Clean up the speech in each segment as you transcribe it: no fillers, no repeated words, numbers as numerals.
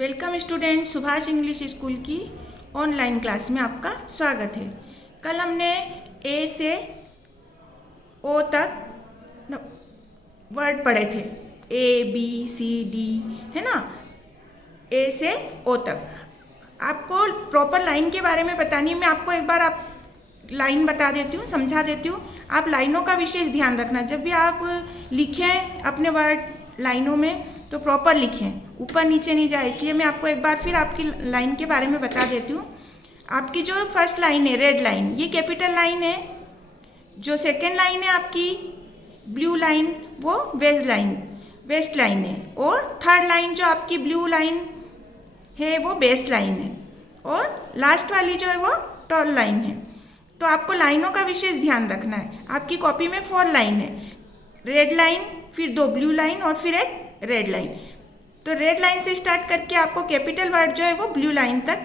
Welcome student, Subhash English school की online class में आपका स्वागत है। कल हमने ए से ओ तक वर्ड पढ़े थे, ए बी सी डी, है ना। ए से ओ तक आपको प्रॉपर लाइन के बारे में बतानी है। मैं आपको एक बार आप लाइन बता देती हूँ, समझा देती हूँ। आप लाइनों का विशेष ध्यान रखना। जब भी आप लिखें अपने वर्ड लाइनों में तो प्रॉपर लिखें, ऊपर नीचे नहीं जाए। इसलिए मैं आपको एक बार फिर आपकी लाइन के बारे में बता देती हूँ। आपकी जो फर्स्ट लाइन है रेड लाइन, ये कैपिटल लाइन है। जो सेकेंड लाइन है आपकी ब्लू लाइन, वो वेस्ट लाइन है। और थर्ड लाइन जो आपकी ब्लू लाइन है वो बेस लाइन है। और लास्ट वाली जो है वो टॉल लाइन है। तो आपको लाइनों का विशेष ध्यान रखना है। आपकी कॉपी में 4 लाइन है, रेड लाइन, फिर 2 ब्लू लाइन और फिर एक रेड लाइन। तो रेड लाइन से स्टार्ट करके आपको कैपिटल वर्ड जो है वो ब्लू लाइन तक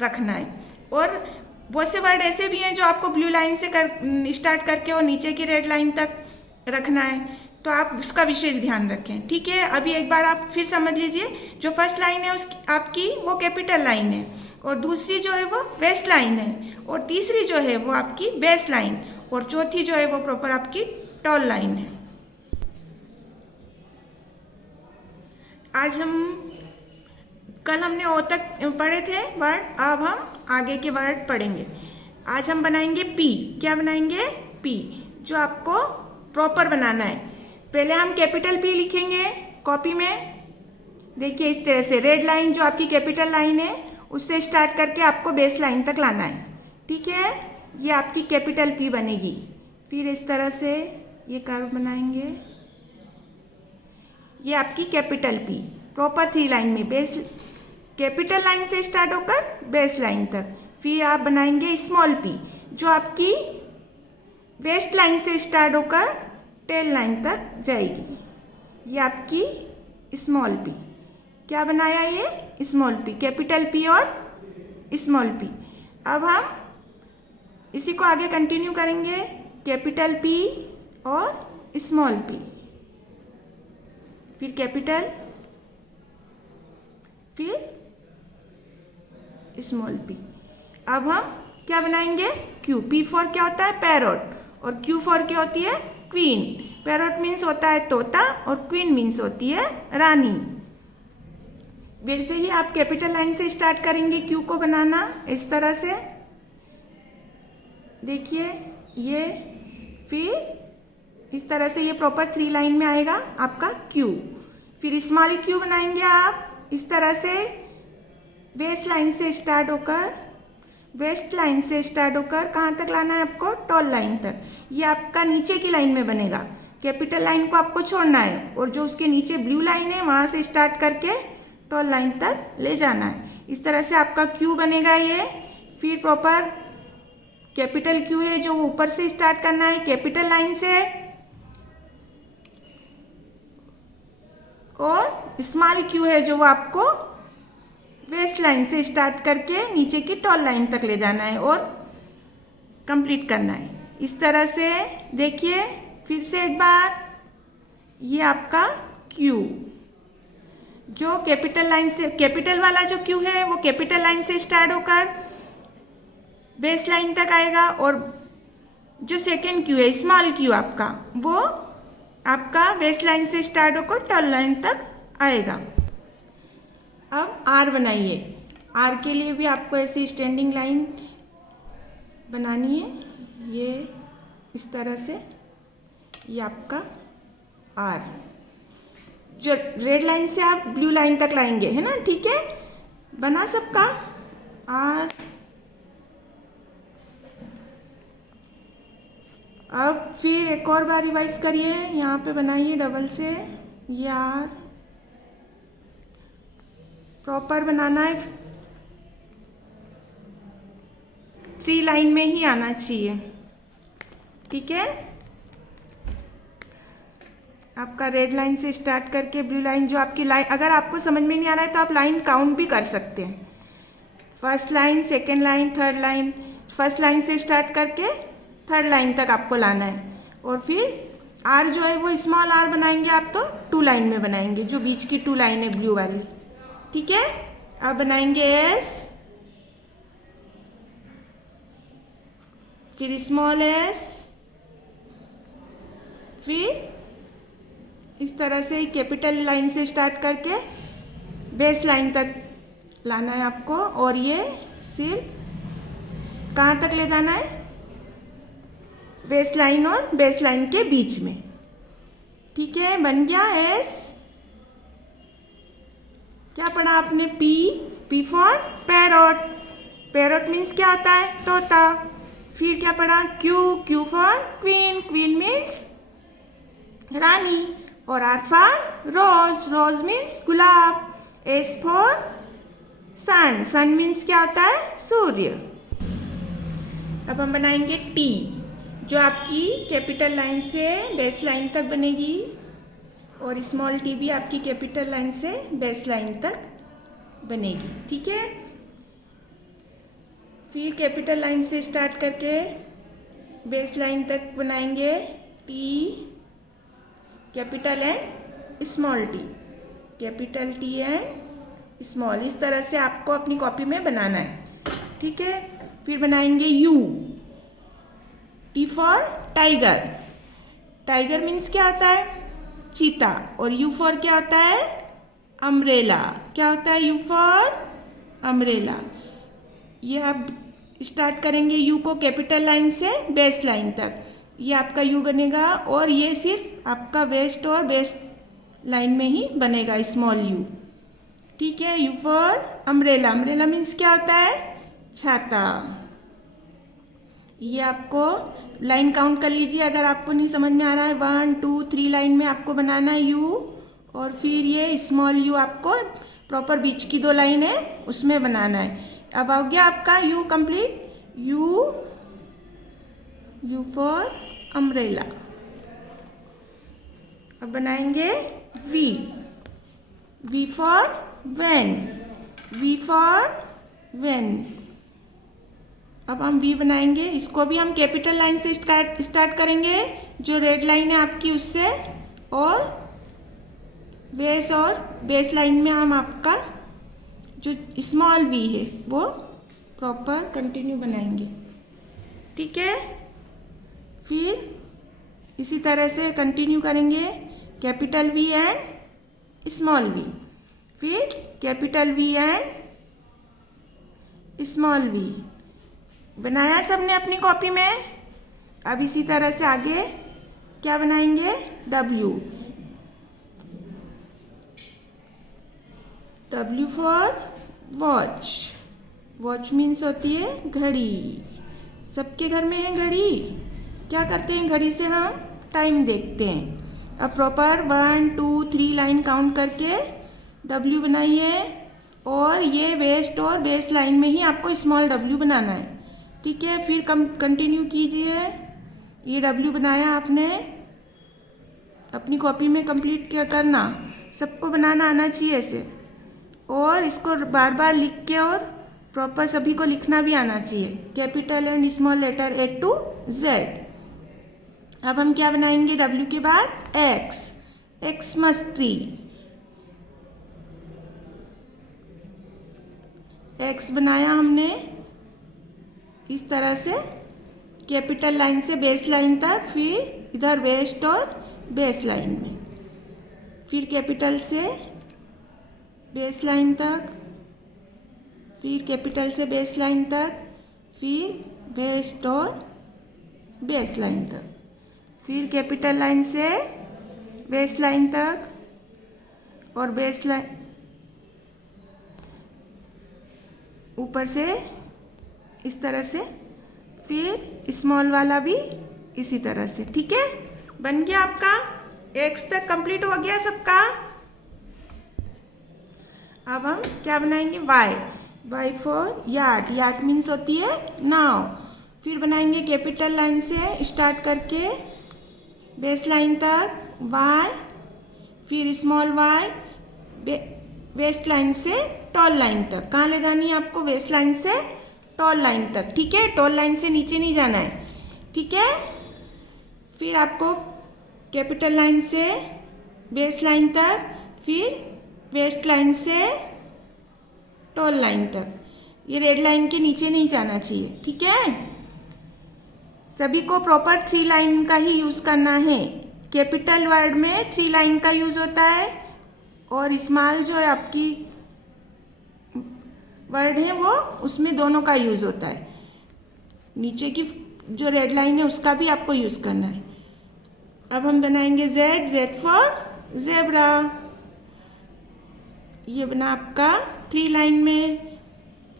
रखना है। और बहुत से वर्ड ऐसे भी हैं जो आपको ब्लू लाइन से स्टार्ट करके और नीचे की रेड लाइन तक रखना है, तो आप उसका विशेष ध्यान रखें। ठीक है, अभी एक बार आप फिर समझ लीजिए। जो फर्स्ट लाइन है उसकी आपकी वो कैपिटल लाइन है, और दूसरी जो है वो वेस्ट लाइन है, और तीसरी जो है वो आपकी बेस लाइन, और चौथी जो है वो प्रॉपर आपकी टॉल लाइन है। आज कल हमने ओ तक पढ़े थे वर्ड, अब हम आगे के वर्ड पढ़ेंगे। आज हम बनाएंगे पी। क्या बनाएंगे? पी, जो आपको प्रॉपर बनाना है। पहले हम कैपिटल पी लिखेंगे कॉपी में। देखिए इस तरह से रेड लाइन जो आपकी कैपिटल लाइन है उससे स्टार्ट करके आपको बेस लाइन तक लाना है। ठीक है, ये आपकी कैपिटल पी बनेगी। फिर इस तरह से ये कर्व बनाएंगे। ये आपकी कैपिटल पी प्रॉपर 3 लाइन में, बेस कैपिटल लाइन से स्टार्ट होकर बेस लाइन तक। फिर आप बनाएंगे स्मॉल पी, जो आपकी वेस्ट लाइन से स्टार्ट होकर टेल लाइन तक जाएगी। ये आपकी स्मॉल पी। क्या बनाया ये? स्मॉल पी, कैपिटल पी और स्मॉल पी। अब हम इसी को आगे कंटिन्यू करेंगे, कैपिटल पी और स्मॉल पी, फिर कैपिटल, फिर स्मॉल पी। अब हम क्या बनाएंगे? क्यू। पी फॉर क्या होता है? पैरोट, और क्यू फॉर क्या होती है? क्वीन। पैरोट मीन्स होता है तोता, और क्वीन मीन्स होती है रानी। वैसे ही आप कैपिटल लाइन से स्टार्ट करेंगे क्यू को बनाना इस तरह से। देखिए ये, फिर इस तरह से ये प्रॉपर 3 लाइन में आएगा आपका क्यू। फिर स्मॉल क्यू बनाएंगे आप इस तरह से, वेस्ट लाइन से स्टार्ट होकर कहाँ तक लाना है आपको? टॉल लाइन तक। ये आपका नीचे की लाइन में बनेगा। कैपिटल लाइन को आपको छोड़ना है, और जो उसके नीचे ब्लू लाइन है वहाँ से स्टार्ट करके टॉल लाइन तक ले जाना है। इस तरह से आपका क्यू बनेगा ये। फिर प्रॉपर कैपिटल क्यू है जो ऊपर से स्टार्ट करना है कैपिटल लाइन से, और स्मॉल क्यू है जो आपको वेस्ट लाइन से स्टार्ट करके नीचे की टॉल लाइन तक ले जाना है और कंप्लीट करना है इस तरह से। देखिए फिर से एक बार, ये आपका क्यू जो कैपिटल लाइन से, कैपिटल वाला जो क्यू है वो कैपिटल लाइन से स्टार्ट होकर बेस लाइन तक आएगा, और जो सेकेंड क्यू है स्मॉल क्यू आपका, वो आपका बेस लाइन से स्टार्ट होकर टॉल लाइन तक आएगा। अब आर बनाइए। आर के लिए भी आपको ऐसी स्टैंडिंग लाइन बनानी है, ये इस तरह से। ये आपका आर, जो रेड लाइन से आप ब्लू लाइन तक लाएंगे, है ना। ठीक है, बना सबका आर। अब फिर एक और बार रिवाइज करिए, यहाँ पे बनाइए डबल से। ये आर प्रॉपर बनाना है, 3 लाइन में ही आना चाहिए। ठीक है, आपका रेड लाइन से स्टार्ट करके ब्लू लाइन, जो आपकी लाइन, अगर आपको समझ में नहीं आ रहा है तो आप लाइन काउंट भी कर सकते हैं। First line, second line, third line. First line से स्टार्ट करके थर्ड लाइन तक आपको लाना है, और फिर आर जो है वो स्मॉल आर बनाएंगे आप, तो 2 लाइन में बनाएंगे, जो बीच की 2 लाइन है ब्लू वाली। ठीक है, अब बनाएंगे एस, फिर स्मॉल एस, फिर इस तरह से कैपिटल लाइन से स्टार्ट करके बेस लाइन तक लाना है आपको, और ये सिर्फ कहाँ तक ले जाना है, बेस लाइन और बेस लाइन के बीच में। ठीक है, बन गया एस। क्या पढ़ा आपने, P, P for parrot, parrot means क्या होता है, तोता। फिर क्या पढ़ा, Q, Q for queen, queen means रानी। और R for rose, rose means गुलाब। S for sun, sun means क्या होता है, सूर्य। अब हम बनाएंगे टी, जो आपकी कैपिटल लाइन से बेस लाइन तक बनेगी, और स्मॉल टी भी आपकी कैपिटल लाइन से बेस लाइन तक बनेगी। ठीक है, फिर कैपिटल लाइन से स्टार्ट करके बेस लाइन तक बनाएंगे T, capital and small T, capital T and small. इस तरह से आपको अपनी कॉपी में बनाना है। ठीक है, फिर बनाएंगे you, T for tiger, tiger means क्या होता है, चीता। और यू फॉर क्या होता है, अम्ब्रेला। क्या होता है, यू फॉर अम्ब्रेला। ये आप स्टार्ट करेंगे यू को कैपिटल लाइन से बेस लाइन तक, ये आपका यू बनेगा, और ये सिर्फ आपका वेस्ट और बेस लाइन में ही बनेगा, स्मॉल यू। ठीक है, you for umbrella, umbrella means क्या होता है, छाता। ये आपको लाइन काउंट कर लीजिए, अगर आपको नहीं समझ में आ रहा है, 1 2 3 लाइन में आपको बनाना है यू, और फिर ये स्मॉल यू आपको प्रॉपर बीच की 2 लाइन है उसमें बनाना है। अब आ गया आपका U complete, U, U for umbrella. अब बनाएंगे V, V for van, V for van. अब हम वी बनाएंगे, इसको भी हम कैपिटल लाइन से स्टार्ट करेंगे, जो रेड लाइन है आपकी उससे, और बेस लाइन में हम आपका जो स्मॉल वी है वो प्रॉपर कंटिन्यू बनाएंगे। ठीक है, फिर इसी तरह से कंटिन्यू करेंगे, capital V and small V, फिर capital V and small V. बनाया सबने अपनी कॉपी में। अब इसी तरह से आगे क्या बनाएंगे, W, W for watch, watch means होती है घड़ी। सबके घर में है घड़ी, क्या करते हैं, घड़ी से हम टाइम देखते हैं। अब प्रॉपर 1 2 3 लाइन काउंट करके डब्ल्यू बनाइए, और ये वेस्ट और बेस लाइन में ही आपको स्मॉल डब्ल्यू बनाना है। ठीक है, फिर कंटिन्यू कीजिए। ये डब्ल्यू बनाया आपने, अपनी कॉपी में कंप्लीट करना, सबको बनाना आना चाहिए ऐसे, और इसको बार बार लिख के और प्रॉपर सभी को लिखना भी आना चाहिए, capital and small letter A to Z। अब हम क्या बनाएंगे, डब्ल्यू के बाद एक्स, एक्समस ट्री, एक्स बनाया हमने इस तरह से कैपिटल लाइन से बेस लाइन तक, फिर इधर वेस्ट और बेस लाइन में, फिर कैपिटल से बेस लाइन तक, फिर कैपिटल से बेस लाइन तक, फिर वेस्ट और बेस लाइन तक, फिर कैपिटल लाइन से बेस लाइन तक, और बेस लाइन ऊपर से इस तरह से, फिर स्मॉल वाला भी इसी तरह से। ठीक है, बन गया आपका, एक्स तक कंप्लीट हो गया सबका। अब हम क्या बनाएंगे, Y, Y for yard, yard means होती है नाव। फिर बनाएंगे कैपिटल लाइन से स्टार्ट करके बेस लाइन तक वाई, फिर स्मॉल वाई, वेस्ट लाइन से टॉल लाइन तक। कहाँ ले जानी है आपको, वेस्ट लाइन से टॉल लाइन तक। ठीक है, टॉल लाइन से नीचे नहीं जाना है। ठीक है, फिर आपको कैपिटल लाइन से बेस लाइन तक, फिर वेस्ट लाइन से टॉल लाइन तक, ये रेड लाइन के नीचे नहीं जाना चाहिए, ठीक है। सभी को प्रॉपर 3 लाइन का ही यूज़ करना है। कैपिटल वर्ड में 3 लाइन का यूज़ होता है और स्मॉल जो है आपकी वर्ड है वो उसमें दोनों का यूज़ होता है। नीचे की जो रेड लाइन है उसका भी आपको यूज़ करना है। अब हम बनाएंगे जेड, जेड फॉर जेब्रा। ये बना आपका 3 लाइन में,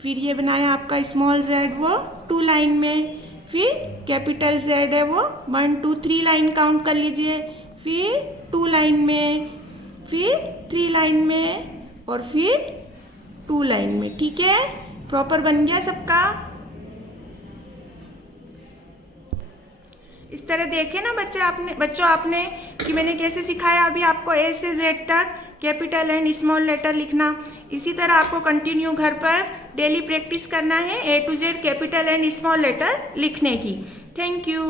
फिर ये बनाया आपका स्मॉल जेड वो 2 लाइन में, फिर कैपिटल जेड है वो 1 2 3 लाइन काउंट कर लीजिए, फिर 2 लाइन में, फिर 3 लाइन में और फिर 2 लाइन में, ठीक है। प्रॉपर बन गया सबका। इस तरह देखे ना बच्चों आपने कि मैंने कैसे सिखाया अभी आपको ए से जेड तक कैपिटल एंड स्मॉल लेटर लिखना। इसी तरह आपको कंटिन्यू घर पर डेली प्रैक्टिस करना है A to Z capital and small letter लिखने की। Thank you.